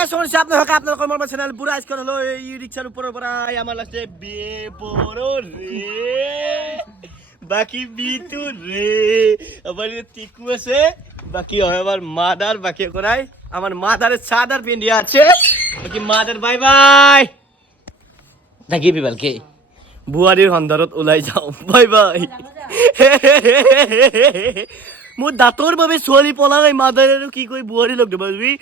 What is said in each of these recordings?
Guys শুনছি আপোনালোকৰ মোৰ চেনেল পুৰা আইস্কন হলো এই ৰিক্সাৰ ওপৰৰ পৰা আমাৰ লাষ্টে বেপৰো ৰে বাকি বিটু রে আবার টিকু আছে বাকি হয় আমার মাদার বাকি করাই আমার মাদারের চাদর পিন্ডিয়া আছে বাকি মাদার বাই বাই থাকি বিবালকে বুয়ারির হন্দারত ওলাই যাও বাই বাই মোৰ দাঁতৰ বাবে ছোৱালী পলাই মাদাৰে আৰু কি কই বুৱাৰী লগ দিব বি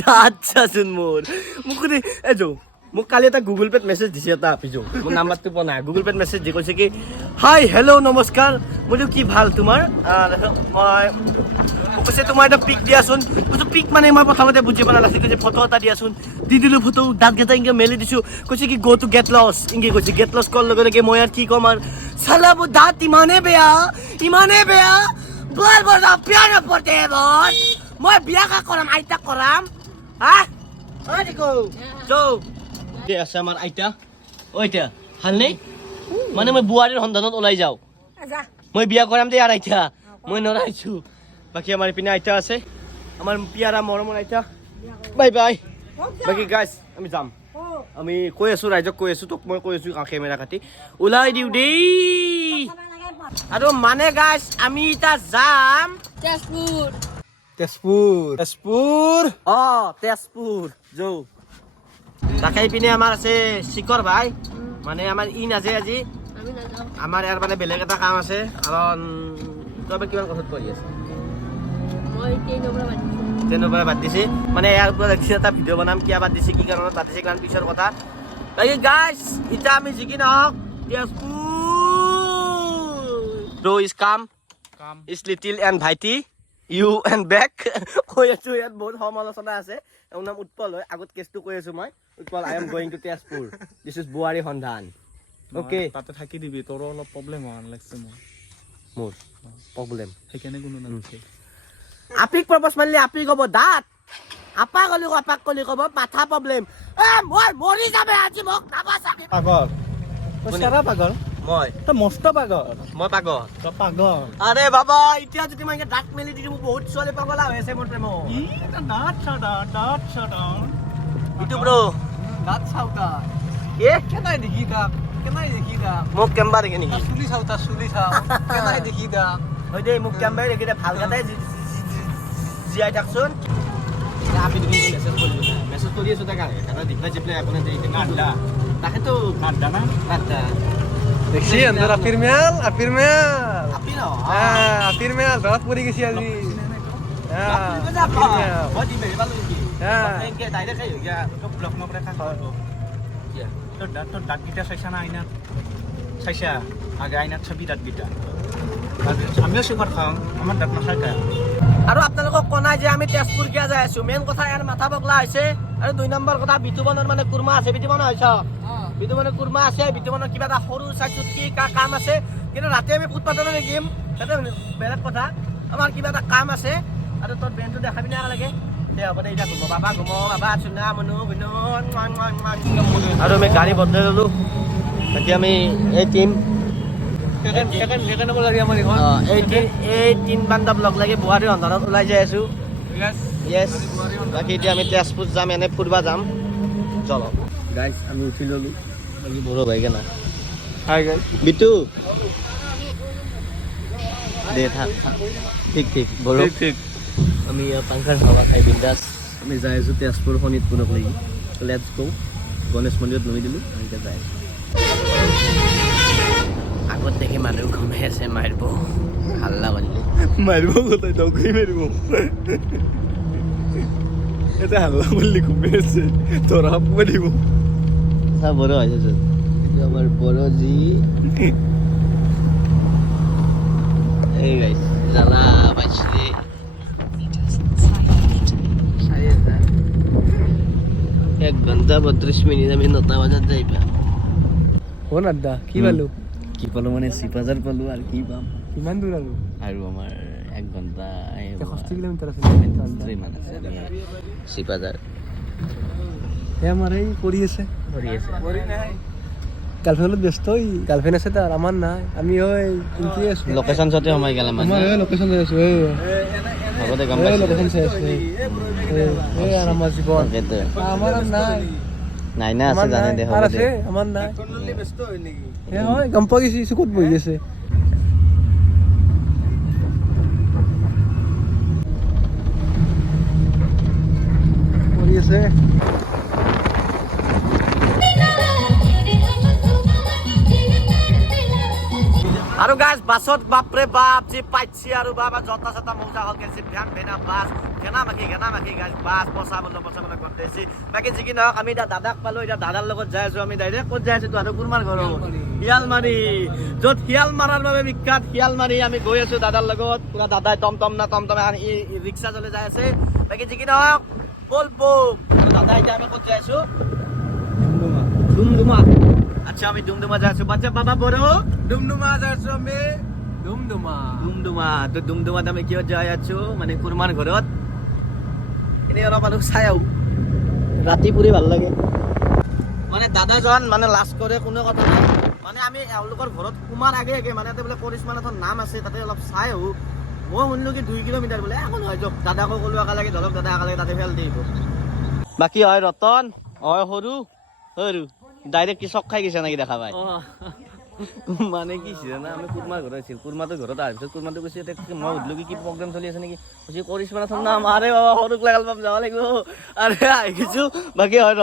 দাঁত চাচোন মোৰ মোক এজো মোক কালি এটা গুগল পেত মেছেজ দিছে এটা আপিজো মোৰ নাম্বাৰটো পোৱা নাই গুগল পেত মেছেজ দি কৈছে কি হাই হেল্ল' নমস্কাৰ মই কি ভাল তোমাৰ মই কৈছে তোমাৰ এটা পিক দিয়াচোন কৈছে পিক মানে মই প্ৰথমতে বুজি পোৱা নাছিল কৈছে ফটো এটা দিয়াচোন দি দিলোঁ ফটো দাঁতকেইটা ইংকে মেলি দিছোঁ কৈছে কি গ' টু গেট লছ ইংকে কৈছে গেট লছ কল লগে লগে মই আৰু কি ক'ম আৰু চালা মোৰ দাঁত ইমানে বেয়া বৰ বৰ প্ৰিয় নপৰতে বৰ মই বিয়া কা কৰাম আইতা কৰাম হা ঐ দেখো যৌ দে আছে আমাৰ আইতা ঐ আইতা ভালনে মানে মই বুৱাৰীৰ সন্ধানত ওলাই যাওঁ মই বিয়া কৰাম দে আৰু আইতা মই নৰাইছোঁ বাকি আমাৰ পিনে আইতা আছে আমাৰ পিয়াৰা মৰমৰ আইতা বাই বাই বাকি গাইছ আমি যাম আমি কৈ আছোঁ ৰাইজক কৈ আছোঁ তোক মই কৈ আছোঁ কেমেৰা কাটি ওলাই দিওঁ দেই আৰু মানে গাইছ আমি এতিয়া যাম তেজপুৰ যৌ তাকাই পিনে আমাৰ আছে শিখৰ ভাই মানে আমাৰ ই নাজে আজি আমাৰ ইয়াৰ মানে বেলেগ এটা কাম আছে কাৰণ তবে কিমান কথাত কৰি আছে তেনৰ পৰা বাদ দিছে মানে ইয়াৰ পৰা এটা ভিডিঅ' বনাম কিয় বাদ দিছে কি কাৰণত বাদ দিছে কাৰণ পিছৰ কথা বাকী গাইছ এতিয়া আমি যিকি নহওক Tezpur Bro is calm. Is little and ভাইটি you and back কৈ আছো ইয়াত বহুত সমালোচনা আছে এওঁৰ নাম উৎপল হয় আগত কেছটো কৈ আছো মই Utpal I am going to Tezpur this is বুৱাৰী সন্ধান ওকে তাতে থাকি দিবি তোৰ অলপ প্ৰব্লেম হোৱা লাগছে মোৰ প্ৰব্লেম সেইকাৰণে কোনো নালাগে আপিক প্ৰপ'জ মাৰিলে আপি ক'ব দাঁত আপাক কলি ক'ব মাথা প্ৰব্লেম মই মৰি যাবে আজি মোক নাবাচাবি পাগল সারা পাগল মই তো মস্ত পাগল মই পাগল তো পাগল আরে বাবা এতিয়া যদি মই ডাক মেলি দি দিম বহুত ছোৱালী পাগলা হৈ আছে মোৰ প্ৰেম ই দাঁত ছটা ইটো ব্ৰো দাঁত চাওতা এ কেনাই দেখি দা মোক কেম্বা দেখি নেকি চুলি চাও কেনাই দেখি দা হয় দেই মোক কেম্বা দেখি দে ভাল কথাই জিয়াই থাকচোন আপনি তুমি মেছেজ কৰি আছো তাক এটা দিপলাই চিপলাই আপুনি দেই কাটলা তাকেতো কাটদা না কাটলা দেখছি আন্দর আপির মেল আপি ন হ্যাঁ আপির মেল ধরাত পড়ে গেছি আজি মই দি বেৰি পালো কি হ্যাঁ এনকে ডাইৰেক্ট হৈ গয়া তো ব্লক নকরে থাকা তোর দাঁত গিটা চাইছা না আইনাত চাইছা আগে আইনাত ছবি দাঁত গিটা আমিও সুপার খাওঁ আমার দাঁত নাথাকা আৰু আপোনালোকক কোনাই যে আমি তেজপুৰ কিয় যাই আছো মেইন কথা ইয়াৰ মাথা বগলা হৈছে আৰু 2 নম্বৰ কথা বিতুবনৰ মানে কুৰমা আছে বিতুবনৰ হৈছে বিতুবনৰ কুৰমা আছে বিতুবনৰ কিবা এটা সৰু চাইজত কি কাম আছে কিন্তু ৰাতি আমি ফুটপাথত নেকিম সেইটো বেলেগ কথা আমাৰ কিবা এটা কাম আছে আৰু তোৰ বেনটো দেখাবি না লাগে দে হ'ব দে এতিয়া ঘুমো বাবা চুনা মনু গুনো আৰু আমি গাড়ী বদলাই ললো এতিয়া আমি এই টিম এই 3 বান্ধৱ লগ লাগি বুৱাৰীৰ সন্ধানত ওলাই যাই আছো ইয়েছ বাকী এতিয়া আমি তেজপুৰ যাম এনে ফুৰিব যাম চলো গাইজ আমি উঠি ললো বাকী বড়ো ভাইকে না হাই গাইস বিটু দে থাক ঠিক বড়ো ঠিক আমি পাংখাৰ হাৱা খাই বিন্দাছ আমি যাই আছো তেজপুৰ শোণিতপুৰক লাগি লেটছ গো গণেশ মন্দিৰত নমি দিলোঁ এনেকৈ যাই আছো আগত দেখি মানুহ ঘুমাই আছে মাৰিব হাল্লা কৰিলে মাৰিব কথা দৌৰি মাৰিব এটা হাল্লা বুলি ঘুমাই আছে ধৰা মাৰিব চা বড় আছে চোন এইটো আমাৰ বড় জি এই গাইছ জ্বালা পাইছিলে 1 ঘণ্টা 32 মিনিট আমি 9টা বজাত যাই পাম কোন আড্ডা কি পালো কি পালো মানে চিপাজাৰ পালো আৰু কি পাম কিমান দূৰ আৰু আমাৰ 1 ঘণ্টা 60 কিলোমিটাৰ আছে ইমান আছে চিপাজাৰ আমাৰ এই পৰি আছে গার্লফ্রেন্ড ব্যস্ত গার্লফ্রেন্ড আছে তার আমার নাই আমি ওই কিনতে আছি লোকেশন সাথে সময় গেলাম আমার লোকেশন আছে হ'ব দে গম নাই না আছে জানে দে হ'ব দে আমাৰ নাই হয় গম পাই গৈছি চকুত বহি আছে কৰি আছে আৰু গাইজ বাছত বাপৰে বাপ যে পাইছি আৰু বাবা জতা চতা মৌজা হল গেছি ভ্যান ভেনা বাছ ঘেনা মাখি গাইজ বাছ বচাবলৈ করতেছি বাকি যি কি নহওক আমি এতিয়া দাদাক পালো এতিয়া দাদাৰ লগত যাই আছো আমি ডাইৰেক্ট ক'ত যাই আছো তো আৰু কুৰমাৰ ঘৰত শিয়ালমাৰী য'ত শিয়াল মাৰাৰ বাবে বিখ্যাত শিয়ালমাৰী আমি গৈ আছো দাদাৰ লগত পুৰা দাদাই টমটম ৰিক্সা চলে যাই আছে বাকি যি কি নহওক বল আৰু দাদা এতিয়া আমি ক'ত যাই আছো ডুমডুমা আচ্ছা আমি ডুমডুমা যাই আছো বাচ্চা বাবা বড় ডুমডুমা যাইছো আমি ডুমডুমাত আমি কিয় যাই আছো মানে কুৰমাৰ ঘৰত এনেই অলপ আৰু চাই আহো ৰাতি ফুৰি ভাল লাগে মানে দাদাজন মানে লাজ কৰে কোনো কথা নাই মানে আমি এওঁলোকৰ ঘৰত সোমাৰ আগে মানে তাতে বোলে কৰিশ্মা নাথৰ নাম আছে তাতে অলপ চাই আহো মই শুনিলো কি 2 কিলোমিটাৰ বোলে এখন হয় যক দাদাকো ক'লো একেলগে ধৰক দাদা একেলগে তাতে ফেল দিব বাকী হয় ৰতন হয় সৰু ডাইৰেক্ট কি চক খাই গৈছে নেকি দেখা পাই মানে কি জানা আমি কুৰমাৰ ঘৰত আছিল কুৰমাটো ঘৰত আহাৰ পিছত কুৰমাটো কৈছে মই সুধিলো কি প্ৰগ্ৰেম চলি আছে নেকি কৈছে কৰিশ্মা নাথৰ নাম আৰে বাবা সৰুক লাগাল পাম যাব লাগিব আৰে আহি গৈছো বাকী হয়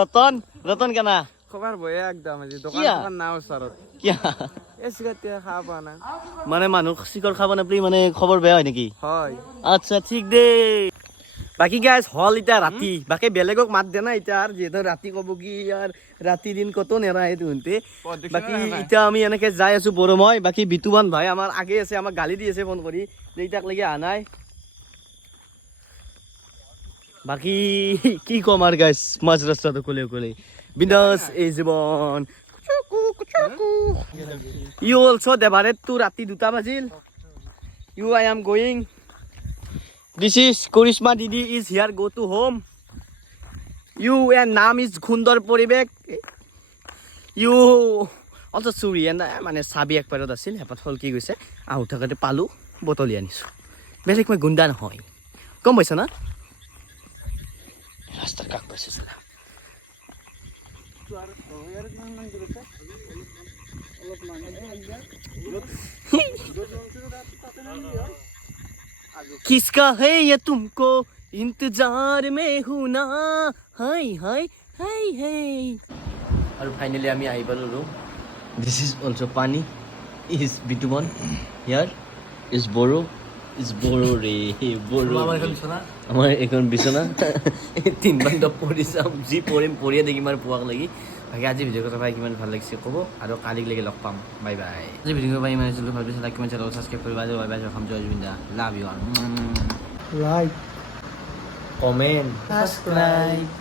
ৰতন কেনা খবৰ বয়া একদম আজি দোকান নাও ওচৰত কিয়া এই চিগাৰেট খাব পোৱা নাই মানে মানুহ চিকৰ খাব নাপালি মানে খবৰ বেয়া হয় নেকি হয় আচ্ছা ঠিক দে বাকি গাইজ হল এতিয়া ৰাতি বাকি বেলেগক মাত দে না এতিয়া আৰু যিহেতু ৰাতি ক'ব কি ইয়াৰ ৰাতি দিন কত নেৰায় তুহতে বাকি এতিয়া আমি এনেকে যাই আছো বড় মই বাকি বিতুবান ভাই আমাৰ আগে আছে আমাক গালি দি আছে ফোন কৰি যে ইতাক লাগি আহা নাই বাকি কি কম আর গাইজ মাঝ রাস্তাতে কোলে বিন্দাস এই জীবন ইউ অলসো দেবারে তু রাতি 2টা বাজিল you I am going This is Karishma Didi is here go to home. You and নাম is Khundor Poribek. You also sorry and মানে চাবি এক পাৰত আছিল হেপাত ফল কি গৈছে আহু থাকতে পালো বটলি আনিছো বেলেগ মই গুণ্ডা নহয় কম পাইছ না ৰাস্তাৰ কাষ পাইছে চালা किसका है ये तुमको इंतजार में हूं ना हाय हाय हाय हाय और फाइनली আমি আহি পালো ৰুম দিস ইজ অলসো পানি ইজ বিটুমন হিয়াৰ ইজ বড় ৰে বড় আমাৰ এখন বিছনা 3 বান্ধ পৰি যাম যি পৰিয়ে দেখি মাৰ পুৱাক লাগি বাকি আজি ভিডিঅ' কথা পাই কিমান ভাল লাগিছে ক'ব আৰু কালিক লাগি লগ পাম বাই বাই আজি ভিডিঅ' পাই ইমান ভাল পাইছে লাইক কমেণ্ট আৰু সাবস্ক্ৰাইব কৰিবা বাই বাই জয় জুবিন্দা love you all like comment subscribe